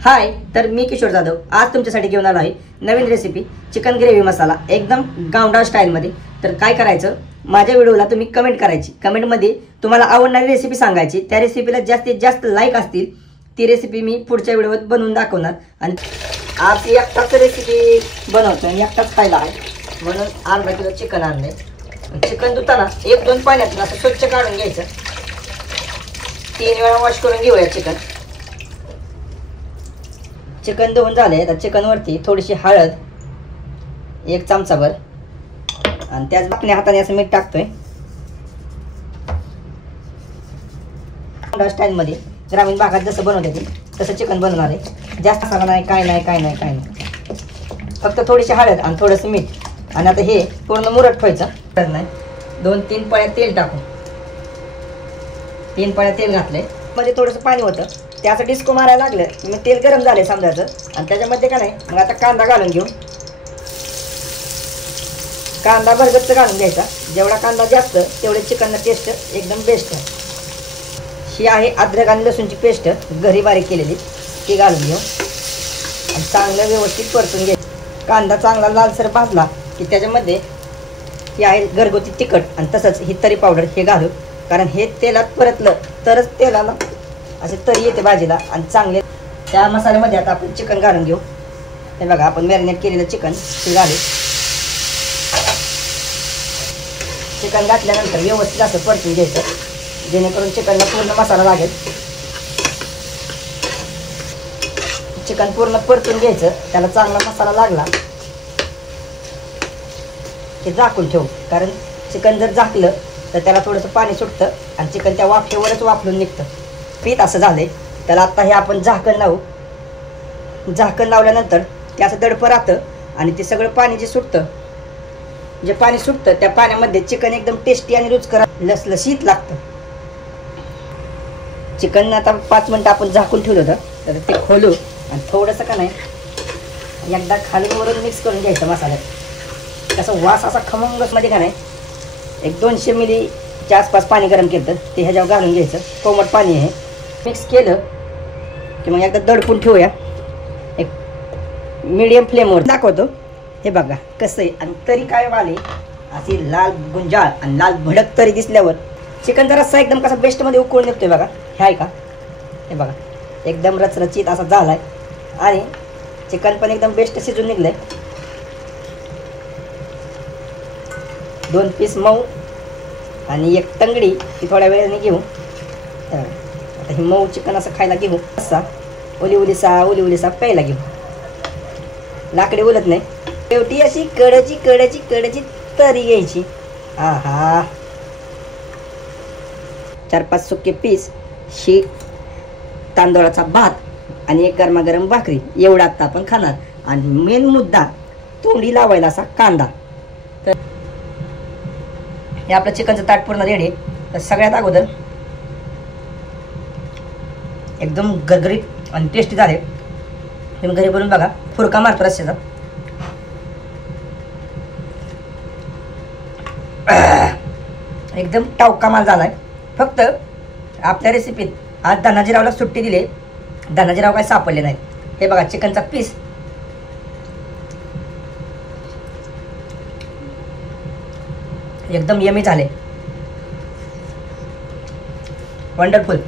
हाय, तर मी किशोर जाधव आज तुमच्यासाठी घेऊन आलो आहे नवीन रेसिपी चिकन ग्रेव्ही मसाला एकदम गावंढळ स्टाईलमध्ये। तर काय करायचं, माझ्या व्हिडिओला तुम्ही कमेंट करायची, कमेंटमध्ये तुम्हाला आवडणारी रेसिपी सांगायची, त्या रेसिपीला जास्तीत जास्त लाईक असतील ती रेसिपी मी पुढच्या व्हिडिओत बनवून दाखवणार। आणि आज एकटाच रेसिपी बनवतो आणि एकटाच खायला आहे म्हणून अर्धा किलो चिकन आणले। चिकन धुताना 1-2 पाण्यातून असं स्वच्छ काढून घ्यायचं, 3 वेळा वॉश करून घेऊया चिकन। चिकन धुवून झाले तर चिकनवरती थोडीशी हळद, 1 चमचाभर, आणि त्याच बाकल्या हाताने असं मीठ टाकतोय। स्टाईलमध्ये ग्रामीण भागात जसं बनवते ते तसं चिकन बनवणार आहे। जास्त मसाला नाही, काय नाही, फक्त थोडीशी हळद आणि थोडंसं मीठ। आणि आता हे पूर्ण मुरत ठेवायचं नाही। 2-3 पळ्या तेल टाकून 3 पळ्या तेल घातले, मध्ये थोडंसं पाणी होतं, त्याचं डिस्को मारायला लागलं की मग तेल गरम झाले समजायचं। आणि त्याच्यामध्ये काय नाही, मग आता कांदा घालून घेऊ। कांदा भरगच्च घालून घ्यायचा, जेवढा कांदा जास्त तेवढे चिकनला टेस्ट एकदम बेस्ट आहे। ही आहे अद्रक आणि लसूणची पेस्ट घरी बारीक केलेली, ती घालून घेऊ आणि चांगलं व्यवस्थित परतून घ्यायचं। कांदा चांगला लालसर भाजला की त्याच्यामध्ये ही आहे घरगुती तिखट आणि तसंच ही तरी पावडर हे घालू, कारण हे तेलात परतलं तरच तेलाला असे तरी येते भाजीला आणि चांगले। त्या मसाल्यामध्ये आता आपण चिकन घालून घेऊ। हे बघा, आपण मॅरिनेट केलेलं चिकन हे घालू। चिकन घातल्यानंतर व्यवस्थित असं परतून घ्यायचं, जेणेकरून चिकनला पूर्ण मसाला लागेल। चिकन पूर्ण परतून घ्यायचं, त्याला चांगला मसाला लागला की झाकून ठेवू, कारण चिकन जर झाकलं तर त्याला थोडंसं पाणी सुटतं आणि चिकन त्या वाफेवरच वाफलून निघतं। पीठ असं झालंय, त्याला आता हे आपण झाकण लावू। झाकण लावल्यानंतर ते असं दडपं राहतं आणि ते सगळं पाणी जे सुटतं, जे पाणी सुटतं त्या पाण्यामध्ये चिकन एकदम टेस्टी आणि रुचकर लसलशीत लागतं। चिकन आता 5 मिनटं आपण झाकून ठेवलं होतं, तर ते खोलू आणि थोडंसं का नाही एकदा खालून वरून मिक्स करून घ्यायचं मसाल्यात। कसं वास असा खमंगमध्ये का नाही, 200 मिलीच्या आसपास पाणी गरम केलं ते ह्याच्यावर घालून घ्यायचं, कोमट पाणी आहे। मिक्स केलं की मग एकदा दडपून ठेवूया, एक मीडियम फ्लेमवर दाखवतो। हे बघा कसं आहे, आणि तरी काय वाले अशी लाल गुंजाळ आणि लाल भडक तरी दिसल्यावर चिकन जरासा एकदम कसा बेस्टमध्ये उकळून निघतोय बघा। हे आहे का, हे बघा एकदम रचरचीत असा झालाय आणि चिकन पण एकदम बेस्ट शिजून निघलंय। 2 पीस मऊ आणि 1 तंगडी ती थोड्या वेळाने घेऊ। आता ही मऊ चिकन असं खायला घेऊ, असा उलीसा प्यायला घेऊ, लाकडी उलत नाही। शेवटी अशी कडची तरी घ्यायची। आहा, 4-5 सुके पीस, ही तांदूळाचा भात आणि 1 गरमागरम भाकरी, एवढा आता आपण खाणार। आणि मेन मुद्दा तोंडी लावायला असा कांदा। तर हे आपलं चिकनचं ताट पूर्ण रेडी आहे। तर सगळ्यात अगोदर एकदम गरगरीत आणि टेस्टी झाले, तुम्ही घरी बनवून बघा, फुरका मारतो रस्स्याचा। एकदम टावका माल झालाय। फक्त आपल्या रेसिपीत आज धनाजीरावला सुट्टी दिली, धनाजीराव काय सापडले नाही। हे बघा चिकनचा पीस एकदम यमी झाले, वंडरफुल।